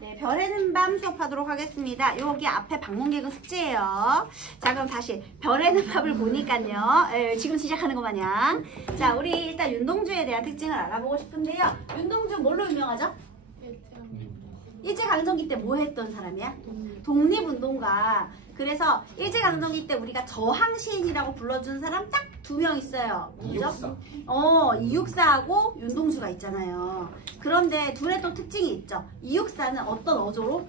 네, 별에는 밤 수업하도록 하겠습니다. 여기 앞에 방문객은 숙제예요. 자, 그럼 다시 별에는 밤을 보니까요. 지금 시작하는 것 마냥. 자, 우리 일단 윤동주에 대한 특징을 알아보고 싶은데요. 윤동주 뭘로 유명하죠? 일제강점기 때 뭐 했던 사람이야? 독립운동가. 그래서 일제강점기 때 우리가 저항시인이라고 불러준 사람 딱 2명 있어요. 이육사. 이육사하고 윤동주가 있잖아요. 그런데 둘의 또 특징이 있죠. 이육사는 어떤 어조로?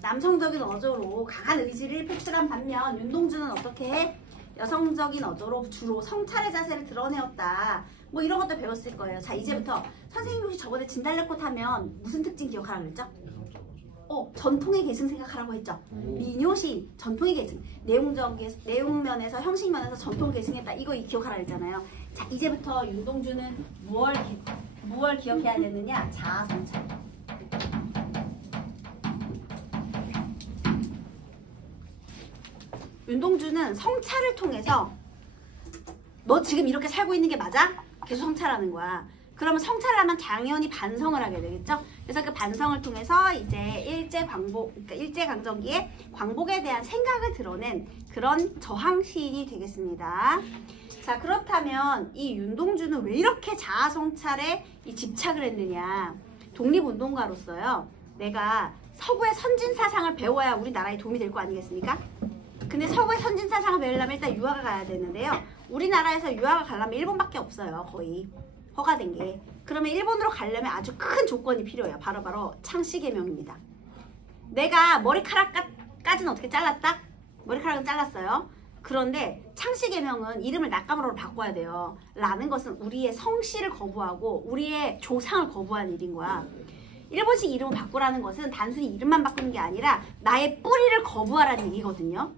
남성적인 어조로 강한 의지를 표출한 반면 윤동주는 어떻게 해? 여성적인 어조로 주로 성찰의 자세를 드러내었다. 뭐 이런 것도 배웠을 거예요. 자, 이제부터 선생님 혹시 저번에 진달래꽃 하면 무슨 특징 기억하라고 그랬죠? 전통의 계승 생각하라고 했죠. 민요시 전통의 계승. 내용면에서 형식면에서 전통 계승했다. 이거 기억하라고 했잖아요. 자, 이제부터 윤동주는 무얼 기억해야 되느냐? 자아성찰. 윤동주는 성찰을 통해서 너 지금 이렇게 살고 있는 게 맞아? 계속 성찰하는 거야. 그러면 성찰을 하면 당연히 반성을 하게 되겠죠? 그래서 그 반성을 통해서 이제 그러니까 일제강점기에 광복에 대한 생각을 드러낸 그런 저항 시인이 되겠습니다. 자, 그렇다면 이 윤동주는 왜 이렇게 자아성찰에 집착을 했느냐? 독립운동가로서요. 내가 서구의 선진사상을 배워야 우리나라에 도움이 될 거 아니겠습니까? 근데 서구의 선진사상을 배우려면 일단 유학을 가야 되는데요. 우리나라에서 유학을 가려면 일본밖에 없어요. 거의. 허가된 게. 그러면 일본으로 가려면 아주 큰 조건이 필요해요. 바로 창씨개명입니다. 내가 머리카락까지는 어떻게 잘랐다? 머리카락은 잘랐어요. 그런데 창씨개명은 이름을 낙가무로로 바꿔야 돼요. 라는 것은 우리의 성씨를 거부하고 우리의 조상을 거부하는 일인 거야. 일본식 이름을 바꾸라는 것은 단순히 이름만 바꾸는 게 아니라 나의 뿌리를 거부하라는 얘기거든요.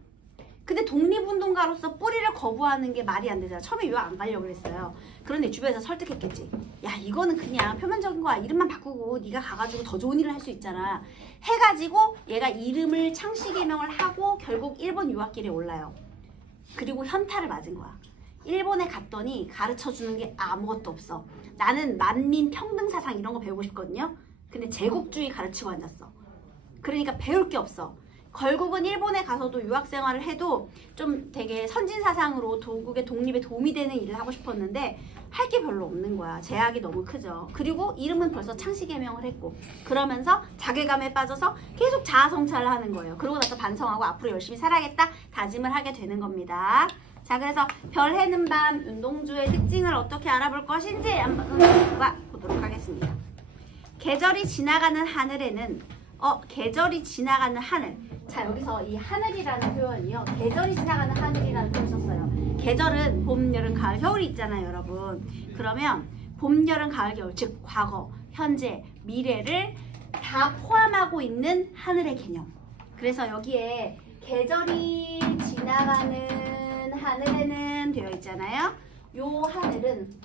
근데 독립운동가로서 뿌리를 거부하는 게 말이 안 되잖아. 처음에 유학 안 가려고 그랬어요. 그런데 주변에서 설득했겠지. 야, 이거는 그냥 표면적인 거야. 이름만 바꾸고 네가 가가지고 더 좋은 일을 할 수 있잖아. 해가지고 얘가 이름을 창씨개명을 하고 결국 일본 유학길에 올라요. 그리고 현타를 맞은 거야. 일본에 갔더니 가르쳐주는 게 아무것도 없어. 나는 만민 평등사상 이런 거 배우고 싶거든요. 근데 제국주의 가르치고 앉았어. 그러니까 배울 게 없어. 결국은 일본에 가서도 유학생활을 해도 좀 되게 선진사상으로 도국의 독립에 도움이 되는 일을 하고 싶었는데 할 게 별로 없는 거야. 제약이 너무 크죠. 그리고 이름은 벌써 창씨개명을 했고 그러면서 자괴감에 빠져서 계속 자아성찰을 하는 거예요. 그러고 나서 반성하고 앞으로 열심히 살아야겠다 다짐을 하게 되는 겁니다. 자, 그래서 별 해는 밤 윤동주의 특징을 어떻게 알아볼 것인지 한번 보도록 하겠습니다. 계절이 지나가는 하늘에는 계절이 지나가는 하늘. 자, 여기서 이 하늘이라는 표현이요. 계절이 지나가는 하늘이라는 표현을 썼어요. 계절은 봄, 여름, 가을, 겨울이 있잖아요, 여러분. 그러면 봄, 여름, 가을, 겨울, 즉 과거, 현재, 미래를 다 포함하고 있는 하늘의 개념. 그래서 여기에 계절이 지나가는 하늘에는 되어 있잖아요. 요 하늘은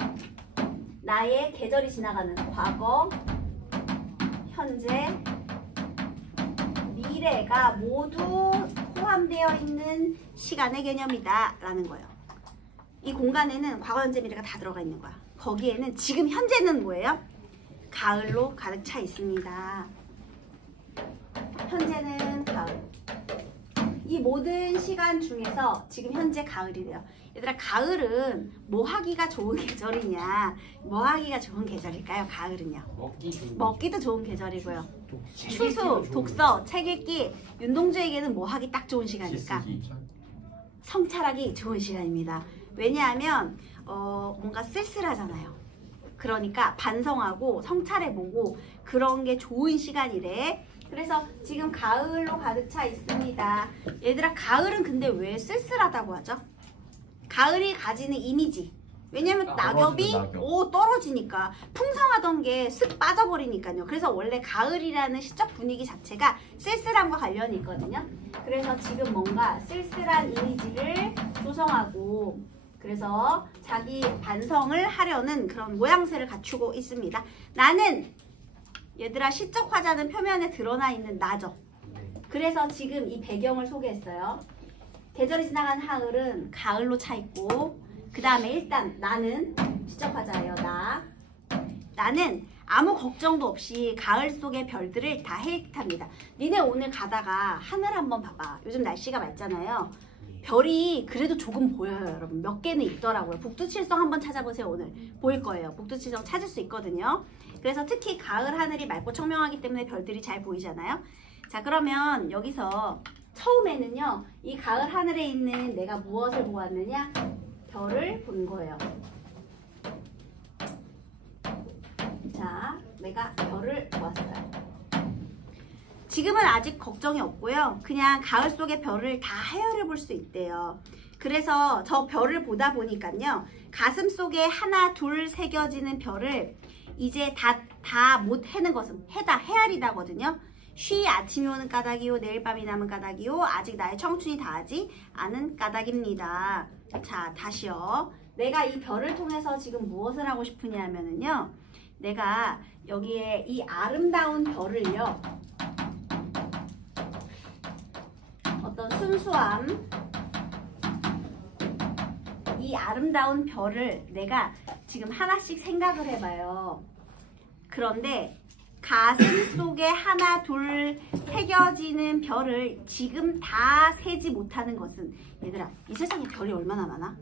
나의 계절이 지나가는 과거, 현재, 미래가 모두 포함되어 있는 시간의 개념이다 라는 거예요. 이 공간에는 과거, 현재, 미래가 다 들어가 있는 거야. 거기에는 지금 현재는 뭐예요? 가을로 가득 차 있습니다. 현재는 가을. 이 모든 시간 중에서 지금 현재 가을이래요. 얘들아, 가을은 뭐 하기가 좋은 계절이냐? 뭐 하기가 좋은 계절일까요? 가을은요. 먹기도 좋은 계절이고요. 추수, 독서, 책 읽기. 윤동주에게는 뭐 하기 딱 좋은 시간일까? 성찰하기 좋은 시간입니다. 왜냐하면 뭔가 쓸쓸하잖아요. 그러니까 반성하고 성찰해보고 그런 게 좋은 시간이래. 그래서 지금 가을로 가득 차 있습니다. 얘들아, 가을은 근데 왜 쓸쓸하다고 하죠? 가을이 가지는 이미지. 왜냐면 낙엽이 떨어지니까 풍성하던 게 쓱 빠져버리니까요. 그래서 원래 가을이라는 시적 분위기 자체가 쓸쓸함과 관련이 있거든요. 그래서 지금 뭔가 쓸쓸한 이미지를 조성하고 그래서 자기 반성을 하려는 그런 모양새를 갖추고 있습니다. 나는 얘들아, 시적 화자는 표면에 드러나 있는 나죠. 그래서 지금 이 배경을 소개했어요. 계절이 지나간 하늘은 가을로 차 있고 그 다음에 일단 나는 시적 화자예요. 나는 아무 걱정도 없이 가을 속의 별들을 다 헤릿합니다. 니네 오늘 가다가 하늘 한번 봐봐. 요즘 날씨가 맑잖아요. 별이 그래도 조금 보여요, 여러분. 몇 개는 있더라고요. 북두칠성 한번 찾아보세요. 오늘 보일 거예요. 북두칠성 찾을 수 있거든요. 그래서 특히 가을 하늘이 맑고 청명하기 때문에 별들이 잘 보이잖아요. 자, 그러면 여기서 처음에는요, 이 가을 하늘에 있는 내가 무엇을 보았느냐? 별을 본 거예요. 자, 내가 별을 보았어요. 지금은 아직 걱정이 없고요. 그냥 가을 속의 별을 다 헤아려 볼 수 있대요. 그래서 저 별을 보다 보니까요. 가슴 속에 하나, 둘 새겨지는 별을 이제 다 못 해는 것은 헤아리다거든요. 쉬 아침이 오는 까닭이요. 내일 밤이 남은 까닭이요. 아직 나의 청춘이 다하지 않은 까닭입니다. 자, 다시요. 내가 이 별을 통해서 지금 무엇을 하고 싶으냐면은요. 내가 여기에 이 아름다운 별을요. 어떤 순수함, 이 아름다운 별을 내가 지금 하나씩 생각을 해봐요. 그런데 가슴 속에 하나 둘 새겨지는 별을 지금 다 세지 못하는 것은, 얘들아, 이 세상에 별이 얼마나 많아?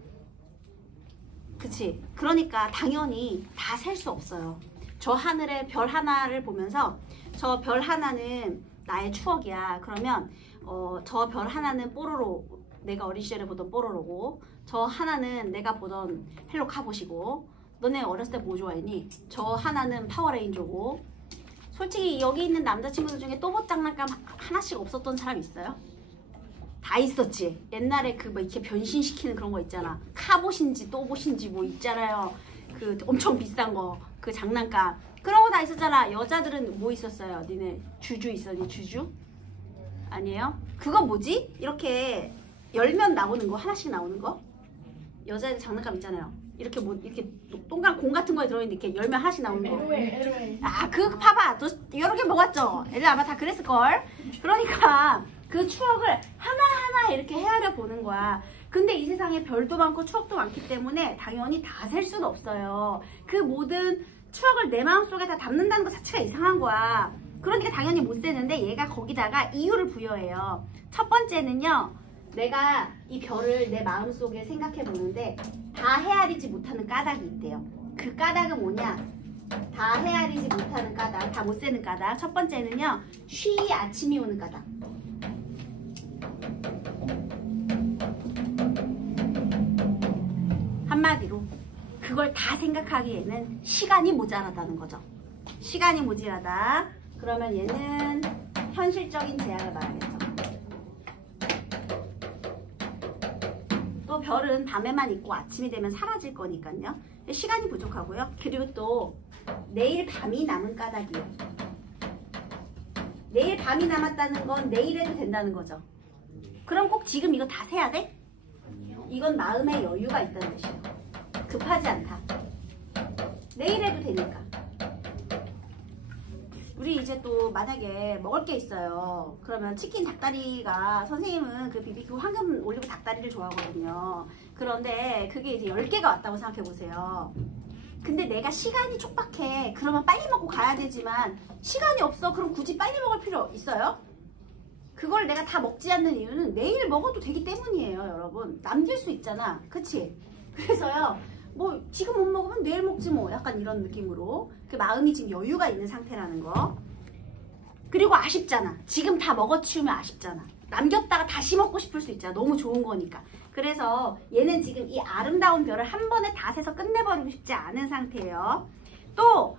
그치? 그러니까 당연히 다 셀 수 없어요. 저 하늘에 별 하나를 보면서 저 별 하나는 나의 추억이야. 그러면 저 별 하나는 뽀로로, 내가 어린 시절에 보던 뽀로로고, 저 하나는 내가 보던 헬로 카봇이고, 너네 어렸을 때 뭐 좋아했니? 저 하나는 파워레인저고. 솔직히 여기 있는 남자친구들 중에 또봇 장난감 하나씩 없었던 사람 있어요? 다 있었지. 옛날에 그 뭐 이렇게 변신시키는 그런 거 있잖아. 카봇인지 또봇인지 뭐 있잖아요. 그 엄청 비싼 거, 그 장난감. 그런 거 다 있었잖아. 여자들은 뭐 있었어요? 니네 주주 있었니? 주주? 아니에요? 그거 뭐지? 이렇게 열면 나오는 거, 하나씩 나오는 거? 여자애들 장난감 있잖아요. 이렇게 뭐 이렇게 동그란 공 같은 거에 들어있는데 이렇게 열면 하나씩 나오는 거. LOL. 아, 그거 봐봐. 너 여러 개 먹었죠? 애들 아마 다 그랬을걸? 그러니까 그 추억을 하나하나 이렇게 헤아려 보는 거야. 근데 이 세상에 별도 많고 추억도 많기 때문에 당연히 다 셀 수는 없어요. 그 모든 추억을 내 마음속에 다 담는다는 것 자체가 이상한 거야. 그러니까 당연히 못 세는데 얘가 거기다가 이유를 부여해요. 첫 번째는요. 내가 이 별을 내 마음속에 생각해 보는데 다 헤아리지 못하는 까닭이 있대요. 그 까닭은 뭐냐? 다 헤아리지 못하는 까닭, 다 못 세는 까닭. 첫 번째는요. 쉬 아침이 오는 까닭. 한마디로 그걸 다 생각하기에는 시간이 모자라다는 거죠. 시간이 모자라다. 그러면 얘는 현실적인 제약을 말하겠죠. 또 별은 밤에만 있고 아침이 되면 사라질 거니까요. 시간이 부족하고요. 그리고 또 내일 밤이 남은 까닭이에요. 내일 밤이 남았다는 건 내일 해도 된다는 거죠. 그럼 꼭 지금 이거 다 세야 돼? 이건 마음의 여유가 있다는 뜻이에요. 급하지 않다. 내일 해도 되니까. 우리 이제 또 만약에 먹을 게 있어요. 그러면 치킨 닭다리가, 선생님은 그 BBQ 황금 올리브 닭다리를 좋아하거든요. 그런데 그게 이제 10개가 왔다고 생각해 보세요. 근데 내가 시간이 촉박해. 그러면 빨리 먹고 가야 되지만 시간이 없어. 그럼 굳이 빨리 먹을 필요 있어요? 그걸 내가 다 먹지 않는 이유는 내일 먹어도 되기 때문이에요, 여러분. 남길 수 있잖아. 그치? 그래서요, 뭐 지금 못 먹으면 내일 먹지 뭐, 약간 이런 느낌으로 그 마음이 지금 여유가 있는 상태라는 거. 그리고 아쉽잖아. 지금 다 먹어치우면 아쉽잖아. 남겼다가 다시 먹고 싶을 수 있잖아. 너무 좋은 거니까. 그래서 얘는 지금 이 아름다운 별을 한 번에 다 세서 끝내버리고 싶지 않은 상태예요. 또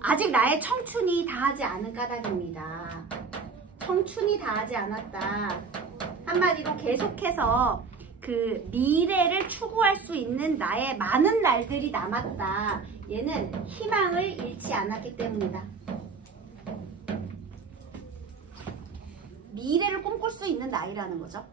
아직 나의 청춘이 다하지 않은 까닭입니다. 청춘이 다하지 않았다. 한마디로 계속해서 그 미래를 추구할 수 있는 나의 많은 날들이 남았다. 얘는 희망을 잃지 않았기 때문이다. 미래를 꿈꿀 수 있는 나이라는 거죠.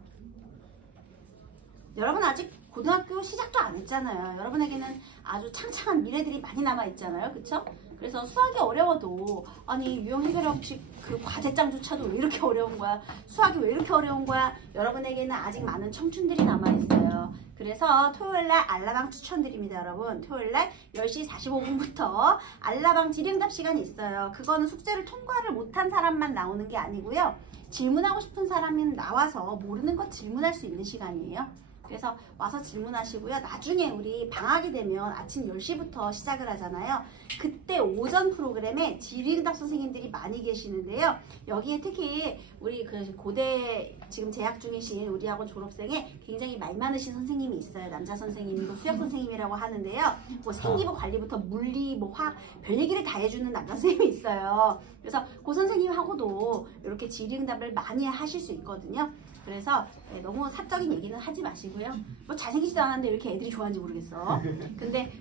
여러분 아직 고등학교 시작도 안 했잖아요. 여러분에게는 아주 창창한 미래들이 많이 남아 있잖아요. 그쵸? 그래서 수학이 어려워도 아니 유형 해결형식 그 과제장조차도 왜 이렇게 어려운 거야? 수학이 왜 이렇게 어려운 거야? 여러분에게는 아직 많은 청춘들이 남아있어요. 그래서 토요일날 알라방 추천드립니다. 여러분 토요일날 10시 45분부터 알라방 질의응답 시간이 있어요. 그거는 숙제를 통과를 못한 사람만 나오는 게 아니고요. 질문하고 싶은 사람은 나와서 모르는 것 질문할 수 있는 시간이에요. 그래서 와서 질문하시고요. 나중에 우리 방학이 되면 아침 10시부터 시작을 하잖아요. 그때 오전 프로그램에 질의응답 선생님들이 많이 계시는데요. 여기에 특히 우리 그 고대 지금 재학 중이신 우리 학원 졸업생에 굉장히 말 많으신 선생님이 있어요. 남자 선생님이고 수학 선생님이라고 하는데요. 뭐 생기부 관리부터 물리, 뭐 화학 별 얘기를 다 해주는 남자 선생님이 있어요. 그래서 그 선생님하고도 이렇게 질의응답을 많이 하실 수 있거든요. 그래서 너무 사적인 얘기는 하지 마시고요. 뭐 잘생기지도 않았는데 왜 이렇게 애들이 좋아하는지 모르겠어. 근데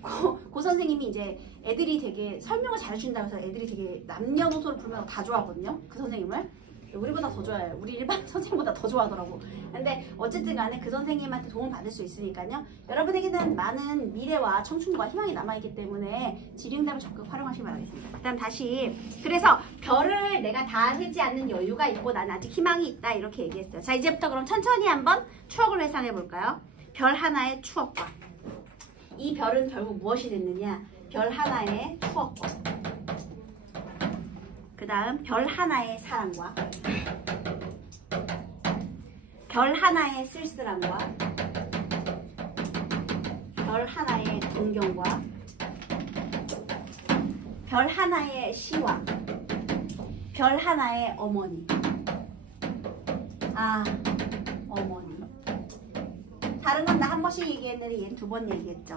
고 선생님이 이제 애들이 되게 설명을 잘해준다고 해서 애들이 되게 남녀노소를 부르면 다 좋아하거든요. 그 선생님을. 우리보다 더 좋아해요. 우리 일반 선생님보다 더 좋아하더라고. 근데 어쨌든 간에 그 선생님한테 도움을 받을 수 있으니까요. 여러분에게는 많은 미래와 청춘과 희망이 남아있기 때문에 질의응답을 적극 활용하시기 바라겠습니다. 그 다음 다시 그래서 별을 내가 다 세지 않는 여유가 있고 난 아직 희망이 있다 이렇게 얘기했어요. 자 이제부터 그럼 천천히 한번 추억을 회상해 볼까요? 별 하나의 추억과 이 별은 결국 무엇이 됐느냐? 별 하나의 추억과 그 다음 별 하나의 사랑과 별 하나의 쓸쓸함과 별 하나의 동경과 별 하나의 시와 별 하나의 어머니. 아 어머니. 다른 건 나 한 번씩 얘기했는데 얘는 2번 얘기했죠.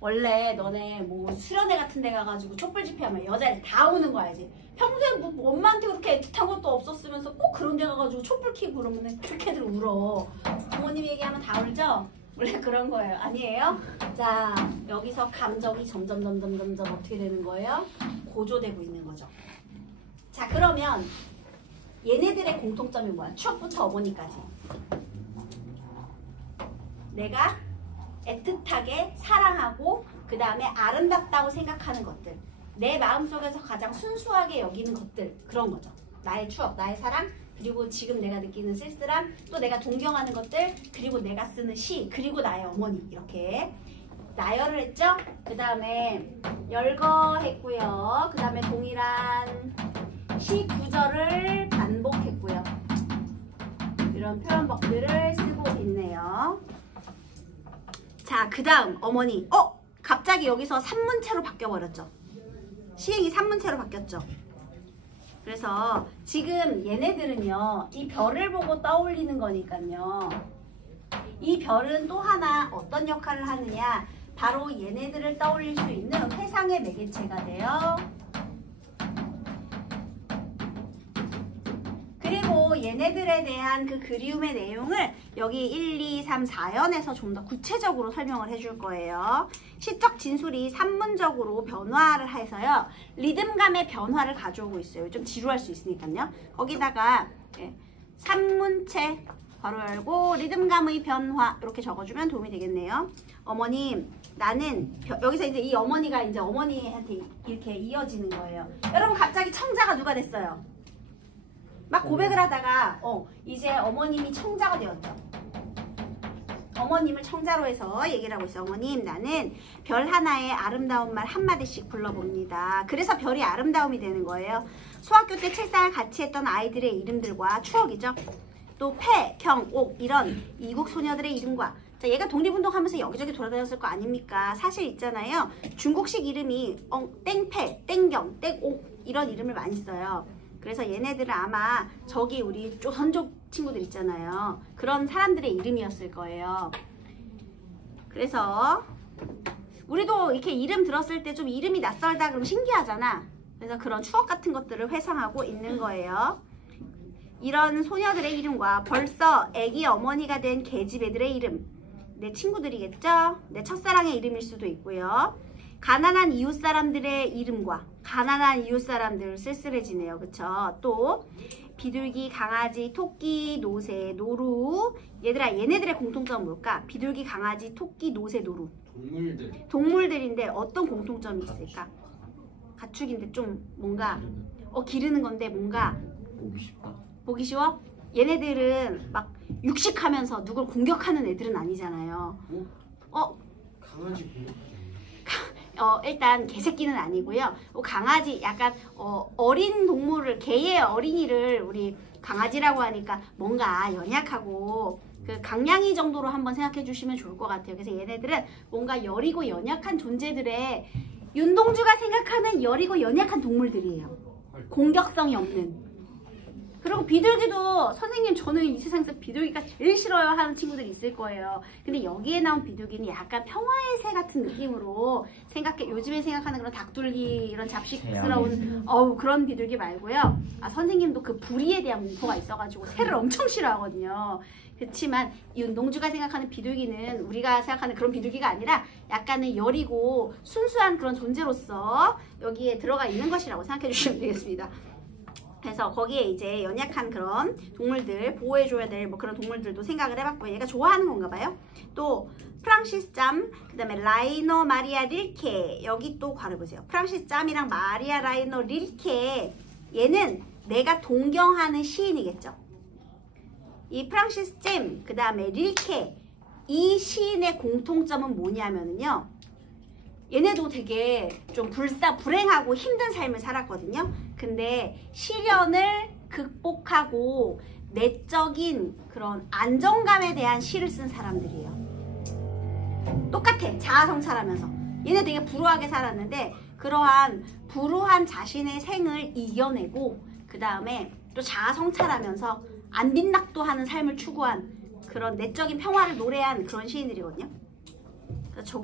원래 너네 뭐 수련회 같은 데 가가지고 촛불 집회하면 여자애들 다 우는 거 알지? 평소에 뭐 엄마한테 그렇게 애틋한 것도 없었으면서 꼭 그런 데 가가지고 촛불 켜고 그러면 그렇게들 울어. 부모님 얘기하면 다 울죠? 원래 그런 거예요. 아니에요? 자 여기서 감정이 점점 어떻게 되는 거예요? 고조되고 있는 거죠. 자 그러면 얘네들의 공통점이 뭐야? 추억부터 어머니까지. 내가 애틋하게 사랑하고 그 다음에 아름답다고 생각하는 것들, 내 마음속에서 가장 순수하게 여기는 것들, 그런 거죠. 나의 추억, 나의 사랑, 그리고 지금 내가 느끼는 쓸쓸함, 또 내가 동경하는 것들, 그리고 내가 쓰는 시, 그리고 나의 어머니. 이렇게 나열을 했죠. 그 다음에 열거했고요. 그 다음에 동일한 시 구절을 반복했고요. 이런 표현법들을 쓰고 있네요. 자, 그 다음 어머니. 갑자기 여기서 산문체로 바뀌어버렸죠. 시행이 산문체로 바뀌었죠. 그래서 지금 얘네들은요. 이 별을 보고 떠올리는 거니까요. 이 별은 또 하나 어떤 역할을 하느냐. 바로 얘네들을 떠올릴 수 있는 회상의 매개체가 돼요. 그리고 얘네들에 대한 그 그리움의 내용을 여기 1, 2, 3, 4연에서 좀 더 구체적으로 설명을 해줄 거예요. 시적 진술이 산문적으로 변화를 해서요. 리듬감의 변화를 가져오고 있어요. 좀 지루할 수 있으니까요. 거기다가 산문체 바로 열고 리듬감의 변화 이렇게 적어주면 도움이 되겠네요. 어머님, 나는 여기서 이제 이 어머니가 이제 어머니한테 이렇게 이어지는 거예요. 여러분 갑자기 청자가 누가 됐어요? 막 고백을 하다가 이제 어머님이 청자가 되었죠. 어머님을 청자로 해서 얘기를 하고 있어요. 어머님, 나는 별 하나의 아름다운 말 한마디씩 불러봅니다. 그래서 별이 아름다움이 되는 거예요. 소학교 때 책상을 같이 했던 아이들의 이름들과 추억이죠. 또 폐, 경, 옥 이런 이국 소녀들의 이름과 자, 얘가 독립운동하면서 여기저기 돌아다녔을 거 아닙니까? 사실 있잖아요. 중국식 이름이 땡폐, 땡경, 땡옥 이런 이름을 많이 써요. 그래서 얘네들은 아마 저기 우리 선족 친구들 있잖아요. 그런 사람들의 이름이었을 거예요. 그래서 우리도 이렇게 이름 들었을 때 좀 이름이 낯설다 그러면 신기하잖아. 그래서 그런 추억 같은 것들을 회상하고 있는 거예요. 이런 소녀들의 이름과 벌써 애기 어머니가 된 계집애들의 이름. 내 친구들이겠죠? 내 첫사랑의 이름일 수도 있고요. 가난한 이웃 사람들의 이름과 가난한 이웃 사람들 쓸쓸해지네요. 그쵸? 또 비둘기, 강아지, 토끼, 노새, 노루. 얘들아, 얘네들의 공통점은 뭘까? 비둘기, 강아지, 토끼, 노새, 노루. 동물들인데 어떤 공통점이 있을까? 가축인데 좀 뭔가 기르는 건데 뭔가 보기 쉽다. 보기 쉬워? 얘네들은 막 육식하면서 누굴 공격하는 애들은 아니잖아요. 강아지 공격하지 일단 개새끼는 아니고요. 강아지 약간 어린 동물을 개의 어린이를 우리 강아지라고 하니까 뭔가 연약하고 그 강냥이 정도로 한번 생각해 주시면 좋을 것 같아요. 그래서 얘네들은 뭔가 여리고 연약한 존재들의 윤동주가 생각하는 여리고 연약한 동물들이에요. 공격성이 없는. 그리고 비둘기도 선생님 저는 이 세상에서 비둘기가 제일 싫어요 하는 친구들이 있을 거예요. 근데 여기에 나온 비둘기는 약간 평화의 새 같은 느낌으로 요즘에 생각하는 그런 닭둘기 이런 잡식스러운 그런 비둘기 말고요. 선생님도 그 부리에 대한 공포가 있어가지고 새를 엄청 싫어하거든요. 그렇지만 윤동주가 생각하는 비둘기는 우리가 생각하는 그런 비둘기가 아니라 약간은 여리고 순수한 그런 존재로서 여기에 들어가 있는 것이라고 생각해 주시면 되겠습니다. 그래서 거기에 이제 연약한 그런 동물들, 보호해줘야 될 뭐 그런 동물들도 생각을 해봤고요. 얘가 좋아하는 건가 봐요. 또 프랑시스 짬, 그 다음에 라이너 마리아 릴케. 여기 또 괄호 보세요. 프랑시스 짬이랑 마리아 라이너 릴케. 얘는 내가 동경하는 시인이겠죠. 이 프랑시스 잼, 그 다음에 릴케. 이 시인의 공통점은 뭐냐면요. 얘네도 되게 좀 불행하고 힘든 삶을 살았거든요. 근데 시련을 극복하고 내적인 그런 안정감에 대한 시를 쓴 사람들이에요. 똑같아. 자아성찰하면서. 얘네 되게 불우하게 살았는데 그러한 불우한 자신의 생을 이겨내고 그 다음에 또 자아성찰하면서 안빈낙도하는 삶을 추구한 그런 내적인 평화를 노래한 그런 시인들이거든요.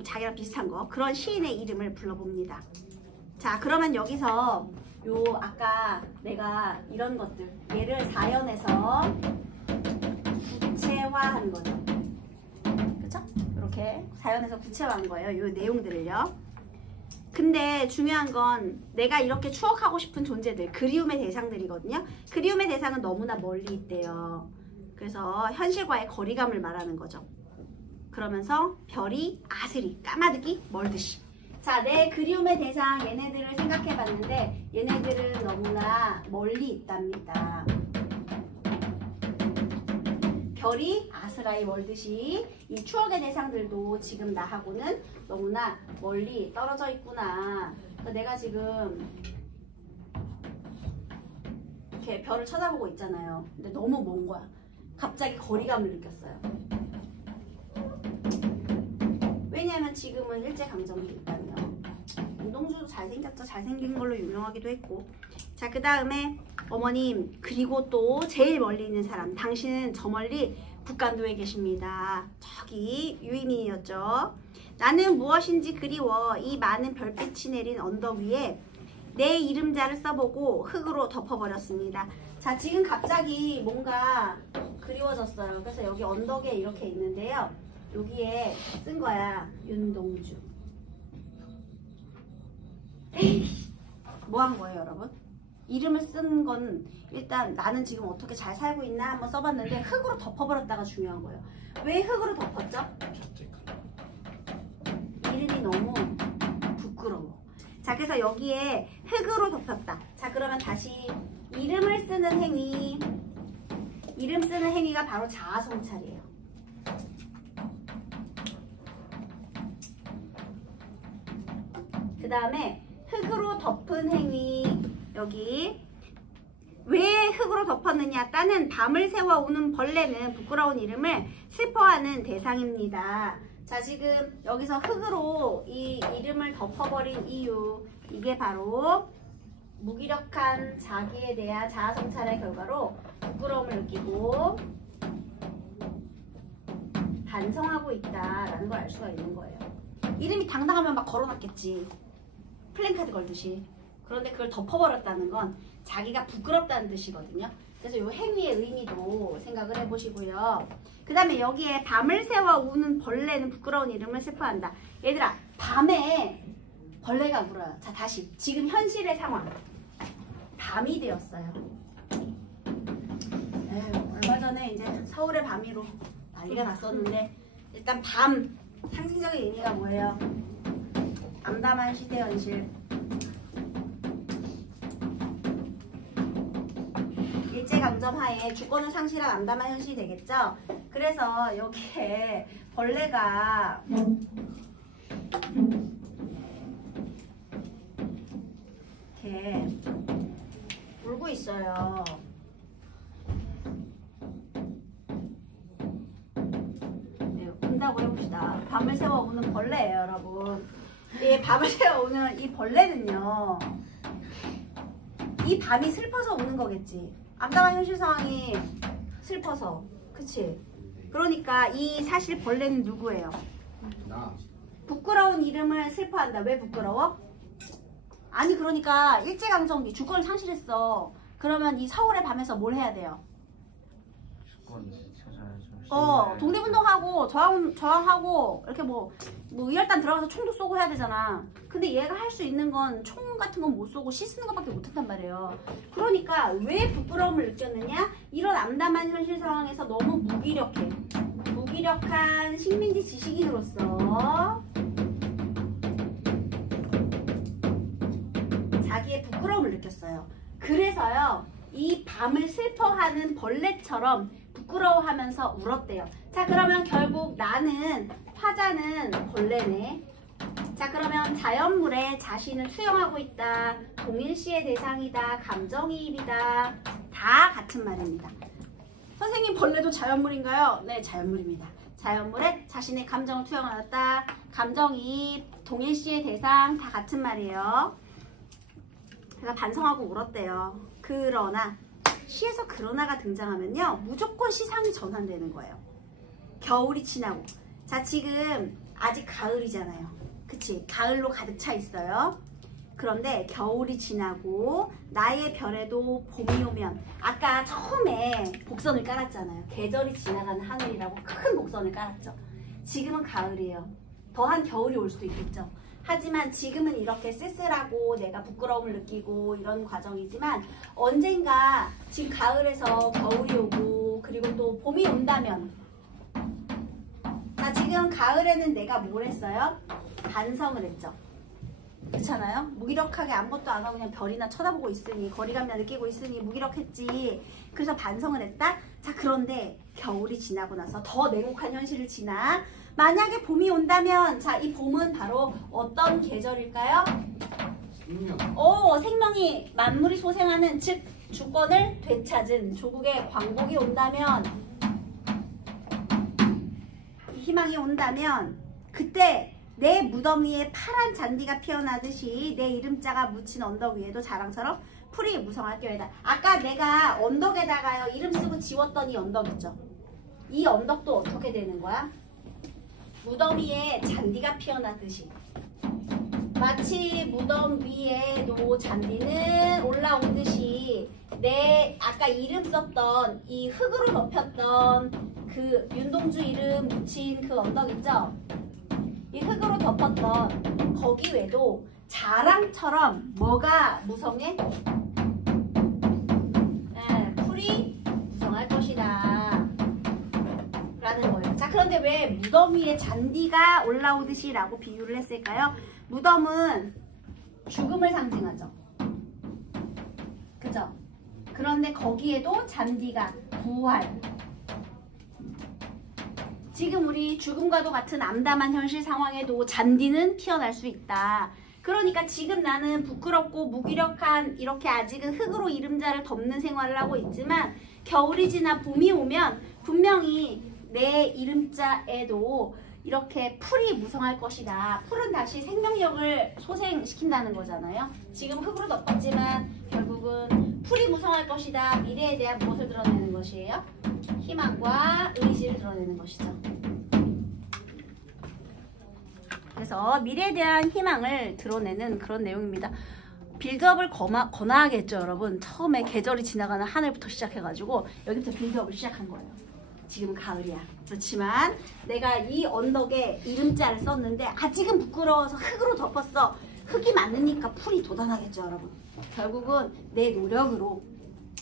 자기랑 비슷한 거 그런 시인의 이름을 불러봅니다. 자 그러면 여기서 아까 내가 이런 것들 얘를 사연에서 구체화한 거죠. 그쵸? 이렇게 사연에서 구체화한 거예요. 요 내용들을요. 근데 중요한 건 내가 이렇게 추억하고 싶은 존재들 그리움의 대상들이거든요. 그리움의 대상은 너무나 멀리 있대요. 그래서 현실과의 거리감을 말하는 거죠. 그러면서 별이 아스리 까마득히 멀듯이. 자, 내 그리움의 대상 얘네들을 생각해 봤는데 얘네들은 너무나 멀리 있답니다. 별이 아스라이 멀듯이 이 추억의 대상들도 지금 나하고는 너무나 멀리 떨어져 있구나. 그러니까 내가 지금 이렇게 별을 쳐다보고 있잖아요. 근데 너무 먼 거야. 갑자기 거리감을 느꼈어요. 왜냐면 지금은 일제강점기니까요. 윤동주도 잘생겼죠. 잘생긴 걸로 유명하기도 했고. 자, 그 다음에 어머님 그리고 또 제일 멀리 있는 사람 당신은 저 멀리 북간도에 계십니다. 저기 유이민이었죠. 나는 무엇인지 그리워 이 많은 별빛이 내린 언덕 위에 내 이름자를 써보고 흙으로 덮어버렸습니다. 자, 지금 갑자기 뭔가 그리워졌어요. 그래서 여기 언덕에 이렇게 있는데요. 여기에 쓴 거야. 윤동주. 뭐 한 거예요, 여러분? 이름을 쓴 건 일단 나는 지금 어떻게 잘 살고 있나 한번 써봤는데 흙으로 덮어버렸다가 중요한 거예요. 왜 흙으로 덮었죠? 이름이 너무 부끄러워. 자, 그래서 여기에 흙으로 덮였다. 자, 그러면 다시 이름을 쓰는 행위. 이름 쓰는 행위가 바로 자아성찰이에요. 그 다음에 흙으로 덮은 행위. 여기 왜 흙으로 덮었느냐. 따는 밤을 새워 우는 벌레는 부끄러운 이름을 슬퍼하는 대상입니다. 자, 지금 여기서 흙으로 이 이름을 덮어버린 이유, 이게 바로 무기력한 자기에 대한 자아성찰의 결과로 부끄러움을 느끼고 반성하고 있다라는 걸 알 수가 있는 거예요. 이름이 당당하면 막 걸어놨겠지. 플랜카드 걸듯이. 그런데 그걸 덮어버렸다는 건 자기가 부끄럽다는 뜻이거든요. 그래서 이 행위의 의미도 생각을 해보시고요. 그 다음에 여기에 밤을 새워 우는 벌레는 부끄러운 이름을 슬퍼한다. 얘들아, 밤에 벌레가 울어요. 자, 다시 지금 현실의 상황. 밤이 되었어요. 에휴, 얼마 전에 이제 서울의 밤이로 난리가 났었는데 일단 밤 상징적인 의미가 뭐예요? 암담한 시대 현실. 관점 하에 주권을 상실한 암담한 현실이 되겠죠. 그래서 여기에 벌레가 이렇게 울고 있어요. 네, 운다고 해봅시다. 밤을 새워 우는 벌레예요, 여러분. 이 밤을 새워 우는 이 벌레는요, 이 밤이 슬퍼서 우는 거겠지. 암담한 현실 상황이 슬퍼서, 그치? 그러니까 이 사실 벌레는 누구예요? 나. 부끄러운 이름을 슬퍼한다. 왜 부끄러워? 아니 그러니까 일제강점기 주권을 상실했어. 그러면 이 서울의 밤에서 뭘 해야 돼요? 주권 찾아야죠. 독립운동하고 저항하고 이렇게 뭐 의열단 들어가서 총도 쏘고 해야 되잖아. 근데 얘가 할 수 있는 건 총 같은 건 못 쏘고 시 쓰는 것밖에 못했단 말이에요. 그러니까 왜 부끄러움을 느꼈느냐? 이런 암담한 현실 상황에서 너무 무기력해. 무기력한 식민지 지식인으로서 자기의 부끄러움을 느꼈어요. 그래서요, 이 밤을 슬퍼하는 벌레처럼 부끄러워하면서 울었대요. 자, 그러면 결국 나는, 화자는 벌레네. 자, 그러면 자연물에 자신을 투영하고 있다. 동일시의 대상이다. 감정이입이다. 다 같은 말입니다. 선생님, 벌레도 자연물인가요? 네, 자연물입니다. 자연물에 자신의 감정을 투영하였다. 감정이입, 동일시의 대상 다 같은 말이에요. 제가 반성하고 울었대요. 그러나 시에서 그러나가 등장하면요, 무조건 시상이 전환되는 거예요. 겨울이 지나고. 자, 지금 아직 가을이잖아요. 그치? 가을로 가득 차 있어요. 그런데 겨울이 지나고 나의 별에도 봄이 오면, 아까 처음에 복선을 깔았잖아요. 계절이 지나가는 하늘이라고 큰 복선을 깔았죠. 지금은 가을이에요. 더한 겨울이 올 수도 있겠죠. 하지만 지금은 이렇게 쓸쓸하고 내가 부끄러움을 느끼고 이런 과정이지만, 언젠가 지금 가을에서 겨울이 오고 그리고 또 봄이 온다면, 자, 지금 가을에는 내가 뭘 했어요? 반성을 했죠. 그렇잖아요? 무기력하게 아무것도 안 하고 그냥 별이나 쳐다보고 있으니, 거리감이나 느끼고 있으니 무기력했지. 그래서 반성을 했다? 자, 그런데 겨울이 지나고 나서 더 냉혹한 현실을 지나 만약에 봄이 온다면, 자, 이 봄은 바로 어떤 계절일까요? 생명. 생명이, 만물이 소생하는, 즉 주권을 되찾은 조국의 광복이 온다면, 이 희망이 온다면, 그때 내 무덤 위에 파란 잔디가 피어나듯이 내 이름자가 묻힌 언덕 위에도 자랑처럼 풀이 무성할 겨이다. 아까 내가 언덕에다가요 이름 쓰고 지웠던 이 언덕 있죠? 이 언덕도 어떻게 되는 거야? 무덤 위에 잔디가 피어나듯이, 마치 무덤 위에도 잔디는 올라오듯이 내 아까 이름 썼던 이 흙으로 덮였던 그 윤동주 이름 묻힌 그 언덕 있죠? 이 흙으로 덮었던 거기 외에도 자랑처럼 뭐가 무성해? 네, 풀이 무성할 것이다 라는 거예요. 자, 그런데 왜 무덤 위에 잔디가 올라오듯이 라고 비유를 했을까요? 무덤은 죽음을 상징하죠. 그죠? 그런데 거기에도 잔디가 부활. 지금 우리 죽음과도 같은 암담한 현실 상황에도 잔디는 피어날 수 있다. 그러니까 지금 나는 부끄럽고 무기력한, 이렇게 아직은 흙으로 이름자를 덮는 생활을 하고 있지만, 겨울이 지나 봄이 오면 분명히 내 이름자에도 이렇게 풀이 무성할 것이다. 풀은 다시 생명력을 소생시킨다는 거잖아요. 지금 흙으로 덮었지만 결국은 풀이 무성할 것이다. 미래에 대한 무엇을 드러내는 것이에요? 희망과 의지를 드러내는 것이죠. 그래서 미래에 대한 희망을 드러내는 그런 내용입니다. 빌드업을 권하겠죠, 여러분. 처음에 계절이 지나가는 하늘부터 시작해가지고 여기부터 빌드업을 시작한 거예요. 지금은 가을이야. 그렇지만 내가 이 언덕에 이름자를 썼는데 아직은 부끄러워서 흙으로 덮었어. 흙이 많으니까 풀이 돋아나겠죠, 여러분. 결국은 내 노력으로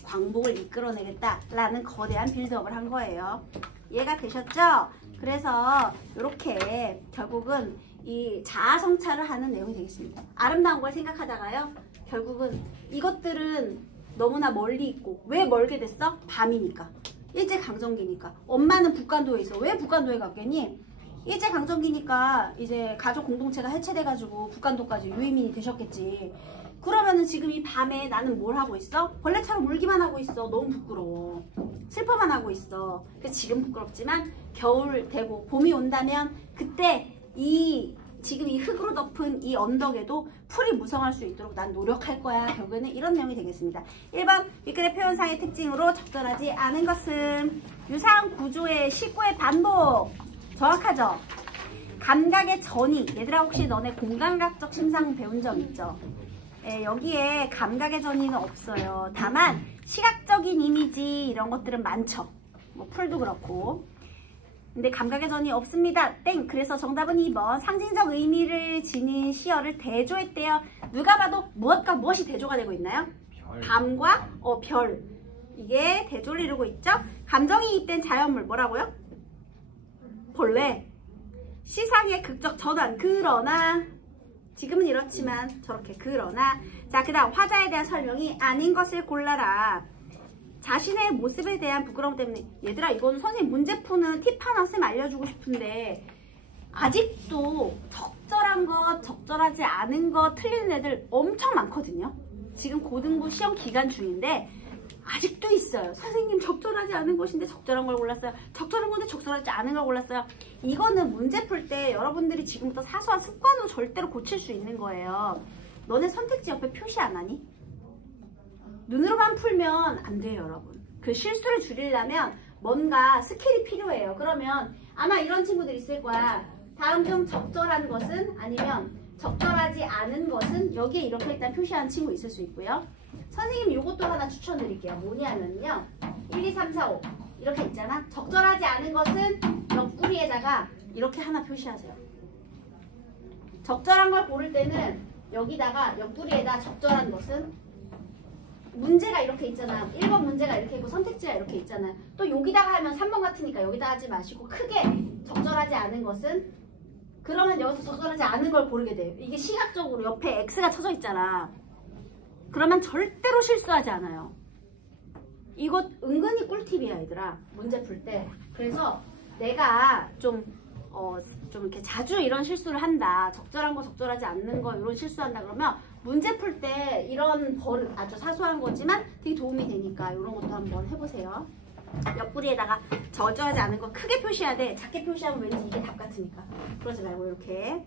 광복을 이끌어내겠다라는 거대한 빌드업을 한 거예요. 이해가 되셨죠? 그래서 이렇게 결국은 이 자아 성찰을 하는 내용이 되겠습니다. 아름다운 걸 생각하다가요, 결국은 이것들은 너무나 멀리 있고. 왜 멀게 됐어? 밤이니까. 일제강점기니까. 엄마는 북간도에 있어. 왜 북간도에 갔겠니? 일제강점기니까 이제 가족 공동체가 해체돼가지고 북간도까지 유해민이 되셨겠지. 그러면은 지금 이 밤에 나는 뭘 하고 있어? 벌레처럼 울기만 하고 있어. 너무 부끄러워. 슬퍼만 하고 있어. 그래서 지금 부끄럽지만 겨울 되고 봄이 온다면 그때 지금 이 흙으로 덮은 이 언덕에도 풀이 무성할 수 있도록 난 노력할 거야. 결국에는 이런 내용이 되겠습니다. 1번 윗글의 표현상의 특징으로 적절하지 않은 것은 유사한 구조의 식구의 반복. 정확하죠? 감각의 전이. 얘들아 혹시 너네 공감각적 심상 배운 적 있죠? 여기에 감각의 전이는 없어요. 다만 시각적인 이미지 이런 것들은 많죠. 뭐 풀도 그렇고. 근데 감각의 전이 없습니다. 땡. 그래서 정답은 2번. 상징적 의미를 지닌 시어를 대조했대요. 누가 봐도 무엇과 무엇이 대조가 되고 있나요? 밤과 별. 이게 대조를 이루고 있죠. 감정이 입된 자연물 뭐라고요? 벌레. 시상의 극적 전환. 그러나 지금은 이렇지만 저렇게. 그러나 자, 그 다음 화자에 대한 설명이 아닌 것을 골라라. 자신의 모습에 대한 부끄러움 때문에. 얘들아 이건 선생님 문제 푸는 팁 하나 쌤 알려주고 싶은데 아직도 적절한 것 적절하지 않은 것 틀리는 애들 엄청 많거든요. 지금 고등부 시험 기간 중인데 아직도 있어요. 선생님 적절하지 않은 것인데 적절한 걸 골랐어요. 적절한 건데 적절하지 않은 걸 골랐어요. 이거는 문제 풀 때 여러분들이 지금부터 사소한 습관으로 절대로 고칠 수 있는 거예요. 너네 선택지 옆에 표시 안 하니? 눈으로만 풀면 안 돼요, 여러분. 그 실수를 줄이려면 뭔가 스킬이 필요해요. 그러면 아마 이런 친구들 있을 거야. 다음 중 적절한 것은 아니면 적절하지 않은 것은 여기에 이렇게 일단 표시한 친구 있을 수 있고요. 선생님 이것도 하나 추천드릴게요. 뭐냐면요. 1, 2, 3, 4, 5 이렇게 있잖아. 적절하지 않은 것은 옆구리에다가 이렇게 하나 표시하세요. 적절한 걸 고를 때는 여기다가 옆구리에다 적절한 것은 문제가 이렇게 있잖아. 1번 문제가 이렇게 있고 선택지가 이렇게 있잖아요. 또 여기다가 하면 3번 같으니까 여기다 하지 마시고 크게 적절하지 않은 것은 그러면 여기서 적절하지 않은 걸 고르게 돼요. 이게 시각적으로 옆에 X가 쳐져 있잖아. 그러면 절대로 실수하지 않아요. 이거 은근히 꿀팁이야 얘들아. 문제 풀 때. 그래서 내가 좀 이렇게 자주 이런 실수를 한다. 적절한 거 적절하지 않는 거 이런 실수한다 그러면 문제 풀 때 이런 버릇 아주 사소한 거지만 되게 도움이 되니까 이런 것도 한번 해보세요. 옆구리에다가 적절하지 않은 거 크게 표시해야 돼. 작게 표시하면 왠지 이게 답 같으니까. 그러지 말고 이렇게.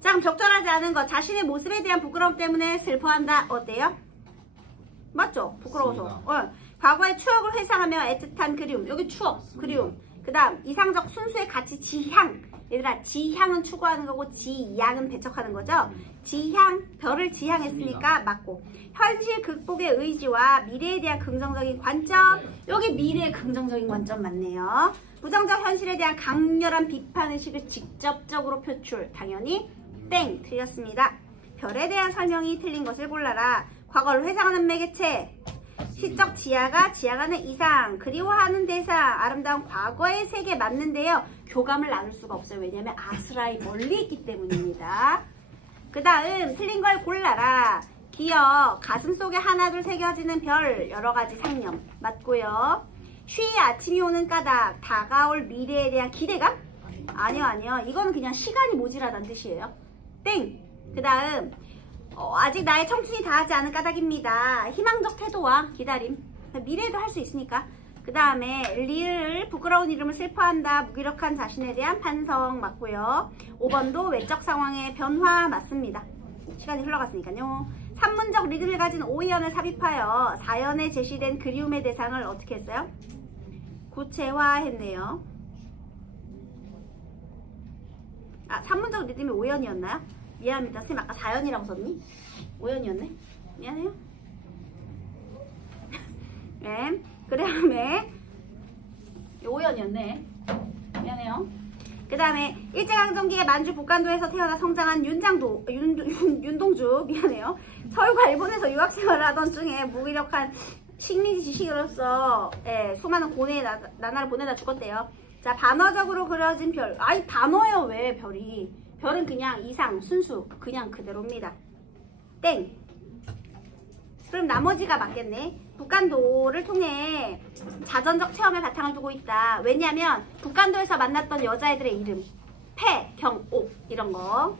자, 그럼 적절하지 않은 것. 자신의 모습에 대한 부끄러움 때문에 슬퍼한다. 어때요? 맞죠? 부끄러워서. 과거의 추억을 회상하며 애틋한 그리움. 여기 추억, 그리움. 그 다음 이상적 순수의 가치 지향. 얘들아 지향은 추구하는 거고 지향은 배척하는 거죠. 지향, 별을 지향했으니까 맞고. 현실 극복의 의지와 미래에 대한 긍정적인 관점. 여기 미래의 긍정적인 관점 맞네요. 부정적 현실에 대한 강렬한 비판의식을 직접적으로 표출. 당연히 땡. 틀렸습니다. 별에 대한 설명이 틀린 것을 골라라. 과거를 회상하는 매개체. 시적 지하가 지향하는 이상, 그리워하는 대상, 아름다운 과거의 세계 맞는데요. 교감을 나눌 수가 없어요. 왜냐하면 아스라이 멀리 있기 때문입니다. 그 다음 틀린 걸 골라라. 기억, 가슴 속에 하나둘 새겨지는 별, 여러가지 상념 맞고요. 쉬이 아침이 오는 까닭, 다가올 미래에 대한 기대감? 아니요. 이거는 그냥 시간이 모자라다는 뜻이에요. 땡! 그 다음 아직 나의 청춘이 다하지 않은 까닭입니다. 희망적 태도와 기다림. 미래에도 할 수 있으니까. 그 다음에 리을, 부끄러운 이름을 슬퍼한다. 무기력한 자신에 대한 반성 맞고요. 5번도 외적 상황의 변화 맞습니다. 시간이 흘러갔으니까요. 3문적 리듬을 가진 5이연을 삽입하여 4연에 제시된 그리움의 대상을 어떻게 했어요? 구체화했네요. 3문적 리듬이 5연이었나요? 미안합니다. 쌤 아까 4연이라고 썼니? 5연이었네? 미안해요. 네. 그 다음에 5연이었네. 미안해요. 그 다음에 일제강점기에 만주 북간도에서 태어나 성장한 윤동주 미안해요. 서울과 일본에서 유학생활을 하던 중에 무기력한 식민지 지식으로서 수많은 고뇌의 나날을 보내다 죽었대요. 자, 반어적으로 그려진 별. 아이 반어예요. 왜 별이. 별은 그냥 이상, 순수, 그냥 그대로입니다. 땡. 그럼 나머지가 맞겠네. 북간도를 통해 자전적 체험에 바탕을 두고 있다. 왜냐하면 북간도에서 만났던 여자애들의 이름, 패, 경, 옥 이런 거.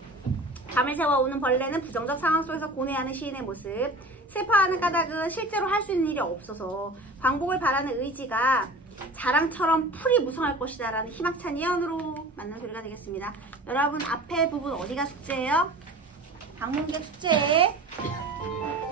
밤을 새워오는 벌레는 부정적 상황 속에서 고뇌하는 시인의 모습. 슬퍼하는 까닭은 실제로 할 수 있는 일이 없어서 광복을 바라는 의지가 자랑처럼 풀이 무성할 것이다 라는 희망찬 예언으로 맞는 소리가 되겠습니다. 여러분 앞에 부분 어디가 숙제예요? 방문객 숙제.